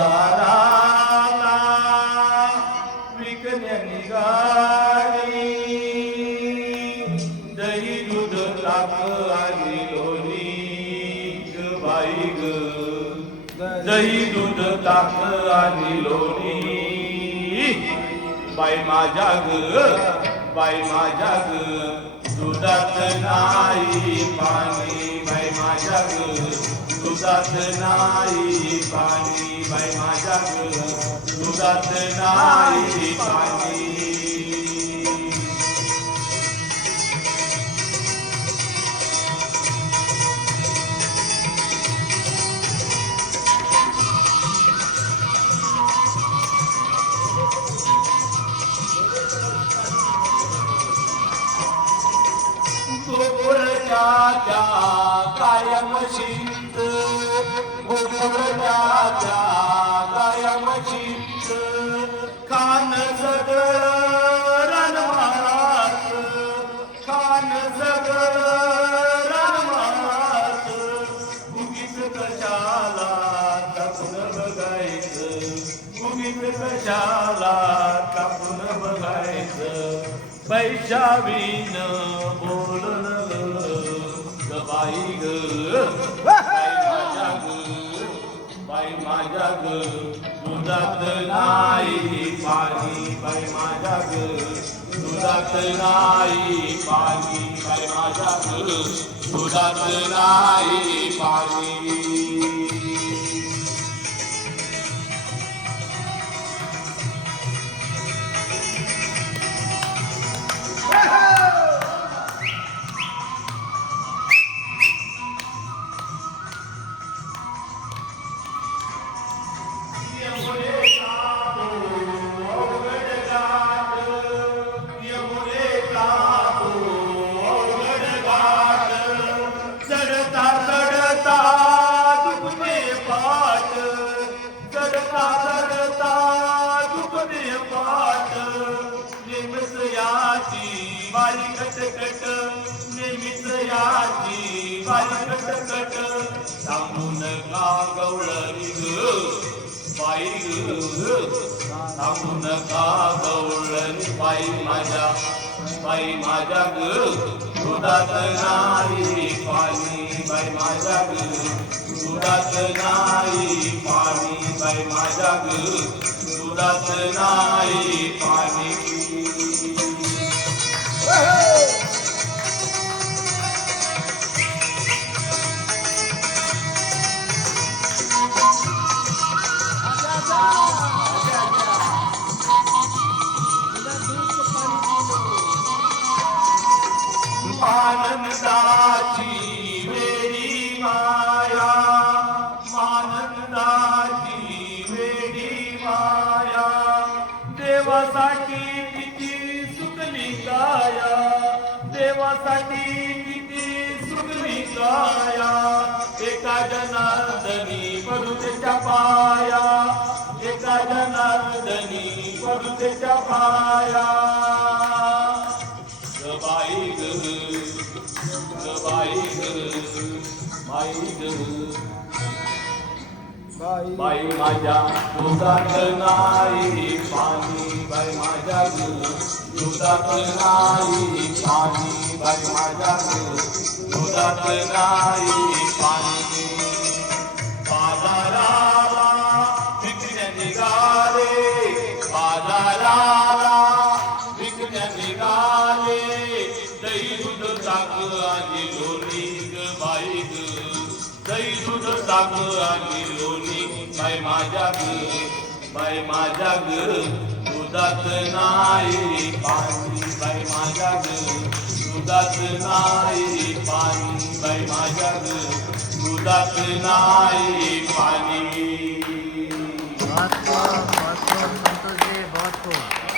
बाजाराला विकण्या निघाली दही दूध ताक आणि लोणी ग बाई ग दही दूध ताक आणि लोणी बाई माझ्या ग बाई माझ्या ग दुधात नाही पाणी बाई माझ्या ग दुधात नाही पाणी बाई माझ्या ग दुधात नाही पाणी गोकुळच्या त्या कायम शिंत गोकुळच्या त्या कायम शिंत खान सगळं रणमात खान सगळं रणमात उगीच कशाला टाकून बघायचं उगीच कशाला टाकून बघायचं पैशावीन बोलण ग बाई ग बाई माझ्या ग दुधात नाही पाणी बाई माझ्या ग दुधात नाही पाणी बाई माझ्या ग दुधात नाही पाणी बारी कटकट नेहमीच याची बारी कटकट थांबून का गवळणी ग बाई ग थांबून का गवळणी बाई माझ्या ग दुधात नाही पाणी बाई माझ्या ग दुधात नाही पाणी बाई माझ्या ग दुधात नाही पाणी आनंदाची वेडी माया आनंदाची वेडी माया देवासाठी किती सुकली काया देवासाठी किती सुकली काया एका जनार्दनी पडू त्याच्या पाया एका जनार्दनी पडू त्याच्या पाया बाई ग बाई ग बाई माझ्या दुधात नाही पाणी बाई माझ्या ग दुधात नाही पाणी बाई माझ्या ग दुधात नाही पाणी बाजाराला विकण्या निघाले बाजाराला विकण्या निघाले दही दूध ताक आणि लोणी ग बाई ग दही दूध ताक आणि लोणी बाई माझ्या ग दुधात नाही पाणी बाई माझ्या ग दुधात नाही पाणी बाई माझ्या ग दुधात नाही पाणी बहुत खूब संतोष जी बहुत खूब